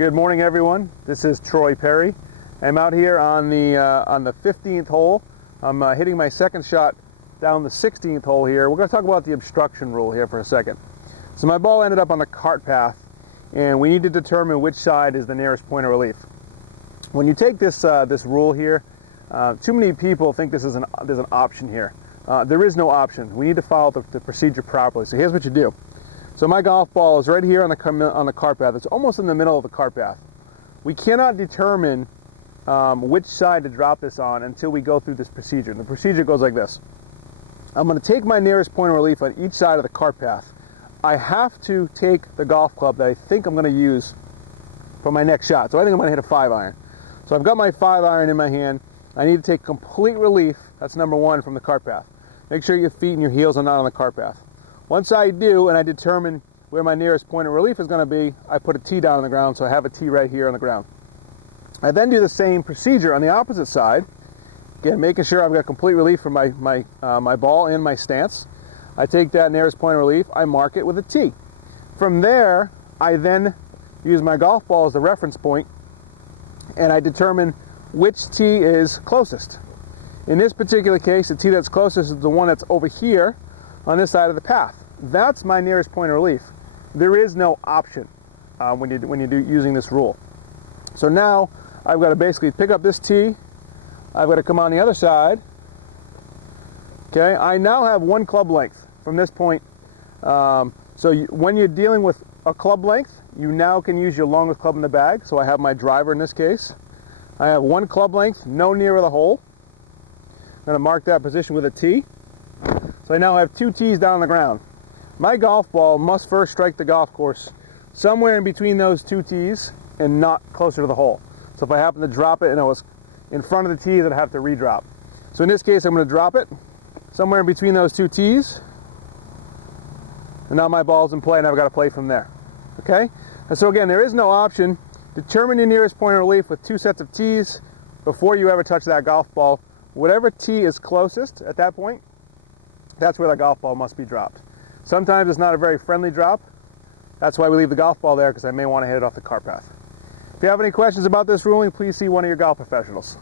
Good morning, everyone. This is Troy Perry. I'm out here on the 15th hole. I'm hitting my second shot down the 16th hole here. We're going to talk about the obstruction rule here for a second. So my ball ended up on the cart path, and we need to determine which side is the nearest point of relief. When you take this rule here, too many people think there's an option here. There is no option. We need to follow the procedure properly. So here's what you do. So my golf ball is right here on the cart path. It's almost in the middle of the cart path. We cannot determine which side to drop this on until we go through this procedure. And the procedure goes like this. I'm going to take my nearest point of relief on each side of the cart path. I have to take the golf club that I think I'm going to use for my next shot. So I think I'm going to hit a 5-iron. So I've got my 5-iron in my hand. I need to take complete relief, that's number one, from the cart path. Make sure your feet and your heels are not on the cart path. Once I do, and I determine where my nearest point of relief is going to be, I put a tee down on the ground, so I have a tee right here on the ground. I then do the same procedure on the opposite side, again, making sure I've got complete relief from my ball and my stance. I take that nearest point of relief, I mark it with a tee. From there, I then use my golf ball as the reference point, and I determine which tee is closest. In this particular case, the tee that's closest is the one that's over here on this side of the path. That's my nearest point of relief. There is no option when you're using this rule. So now I've got to basically pick up this tee. I've got to come on the other side. Okay, I now have one club length from this point. When you're dealing with a club length, you now can use your longest club in the bag. So I have my driver in this case. I have one club length, no nearer the hole. I'm going to mark that position with a tee. So I now have two tees down on the ground. My golf ball must first strike the golf course somewhere in between those two tees and not closer to the hole. So if I happen to drop it and it was in front of the tee, then I have to redrop. So in this case, I'm going to drop it somewhere in between those two tees. And now my ball's in play and I've got to play from there. Okay? And so again, there is no option. Determine your nearest point of relief with two sets of tees before you ever touch that golf ball. Whatever tee is closest at that point, that's where the golf ball must be dropped. Sometimes it's not a very friendly drop. That's why we leave the golf ball there, because I may want to hit it off the cart path. If you have any questions about this ruling, please see one of your golf professionals.